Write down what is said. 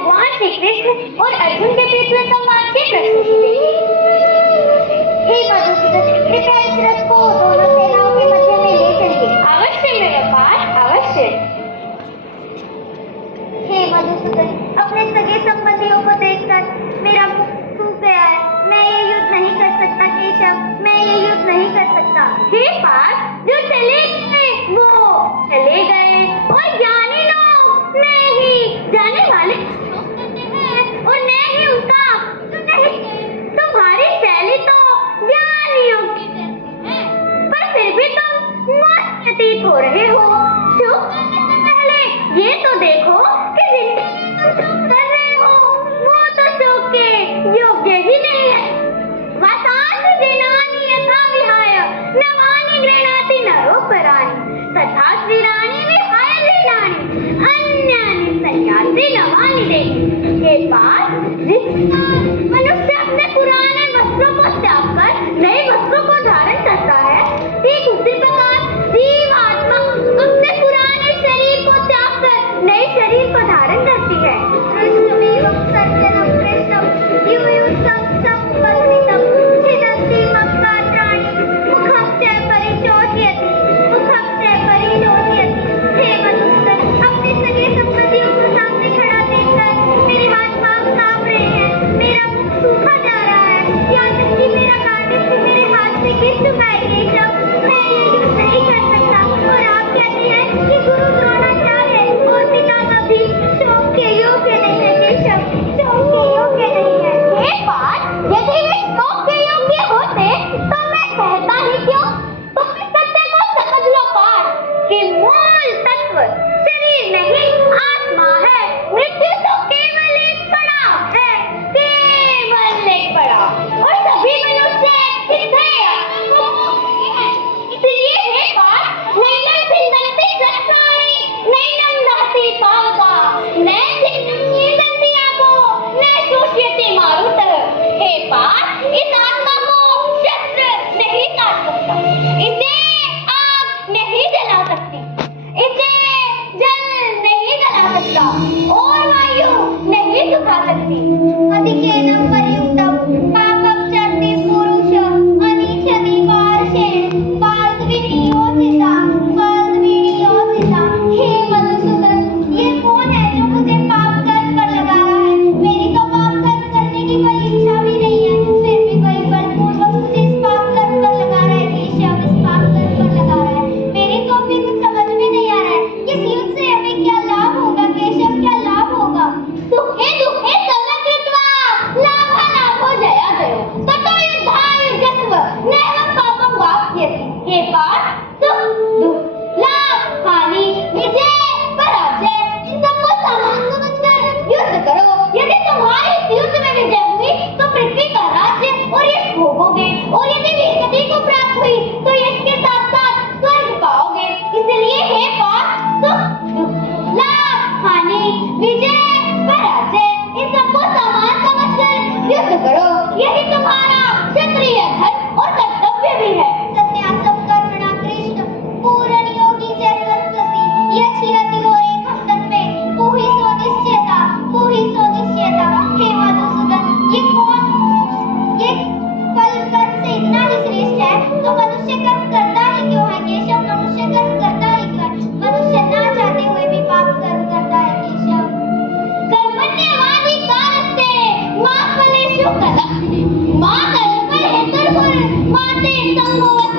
भगवान श्री कृष्ण और अर्जुन के बीच में संवाद की प्रस्तुति देंगे। हे मधुसूदन, कृपया इस रथ को दोनों सेनाओं के मध्य में ले चलिए। अवश्य मेरा पाठ, अवश्य। हे मधुसूदन, अपने सगे संबंधियों को देखकर मेरा मुख सूख गया है। मैं ये युद्ध नहीं कर सकता केशव, मैं ये युद्ध नहीं कर सकता। हे पार्थ, जो चले गए वो चले गए और जाने लोग नहीं जाने वाले करते हैं और नहीं उनका जो नहीं तुम्हारी शैली तो ज्ञान योग्य जैसी है, पर फिर भी तुम मस्त व्यतीत हो रहे हो। शोक करने से पहले ये तो देखो कि जिंदगी में तुम शोक कर रहे हो वो तो शोक के योग्य ही नहीं है। वसाति जनानि यथा विहाय नवानि गृह्णाति नरोपराणि तथा श्रीराणि विहाय गृह्णानि अन्यानि संयाति नवानि देहि। हे पार्थ, जिस प्रकार मनुष्य अपने पुराने वस्त्रों को त्याग कर नए वस्त्रों को धारण करता है, ठीक उसी प्रकार जीव आत्मा अपने पुराने शरीर को त्याग कर नए शरीर को धारण करती है। कृष्णमेव सत्यं कृष्णं युयुत्सं संवर्धितं छिदन्ति मत्पात्राणि मुखं च परिशोषयति मुखं च परिशोषयति। हे मधुसूदन, अपने सगे संबंधियों को सामने खड़ा देखकर मेरे हाथ पांव कांप रहे हैं, मेरा मुख सूखा जा रहा है, यहाँ तक कि मेरा कार्टिस भी मेरे हाथ से गिर चुका है। केशव, मैं ये युद्ध नहीं कर सकता। और आप कहते हैं कि गुरु द्रोणाचार्य और पिता कभी शोक के योग्य नहीं है। केशव, शोक के योग्य नहीं है। हे पार्थ, यदि वे शोक के योग्य होते तो मैं कहता ही क्यों? तुम इस सत्य को समझ लो पार्थ कि मूल तत्व शरीर नहीं आत्मा है। मृत्यु तो केवल एक पड़ाव है, केवल एक पड़ाव, और सभी मनुष्य इसे इसलिए हे पार्थ, नैनं छिन्दन्ति शस्त्राणि नैनं दहति पावका नैनं छेदन्ति आपो न शोषयति मारुतः। हे पार्थ, इस आत्मा को शस्त्र नहीं काट सकता, इसे आग नहीं जला सकती, इसे जल नहीं जला सकता और वायु नहीं सुखा सकती। अधिकेनं परियुक्तं पापं चरति पुरुष अनिच्छति पार्श्वेण बालद्विनियोजिता बालद्विनियोजिता। हे मधुसूदन, ये कौन है जो मुझे पाप कर्म पर लगा रहा है? मेरी तो पाप कर्म करने की कोई इच्छा भी नहीं है, फिर भी कोई बलपूर्वक मुझे इस पाप कर्म पर लगा रहा है। केशव, इस पाप कर्म पर लगा रहा है। मेरी तो अभी कुछ समझ में नहीं आ रहा है, इस युद्ध से हमें क्या लाभ होगा? केशव, क्या लाभ होगा? दुःखे दुःखे समकृत्वा लाभालाभो जयाजयो ततो युद्धायुजस्व नैवं पापं वाप्स्यति। हे पार्थ, सुख दुःख लाभ हानि विजय पराजय इन सबको समान समझकर युद्ध करो। यदि तुम्हारी इस युद्ध में विजय हुई तो पृथ्वी का राज्य और यश भोगोगे, और यदि वीरगति को प्राप्त हुई तो यश के साथ साथ स्वर्ग पाओगे। इसलिए हे पार्थ, सुख दुःख लाभ हानि विजय पराजय इन सबको समान समझकर युद्ध करो। यही तुम्हारा क्षत्रिय धर्म और कर्तव्य भी है। संन्यासं कर्मणा कृष्ण पूर्ण योगी च संससि यच्छिरति ओरेखं तन्मे पूहि स्वनिश्चयता पूहि स्वनिश्चयता। हे मधुसूदन, ये फल कर्म से इतना ही श्रेष्ठ है तो मनुष्य कर्म करता ही क्यों है? केशव, मनुष्य कर्म करता ही क्यों है? मनुष्य ना चाहते हुए भी पाप कर्म करता है। केशव, कर्मण्येवाधिकारस्ते मा फलेषु कदाचन मा कर्मफलहेतुर्भुर्मा ते सम्भवति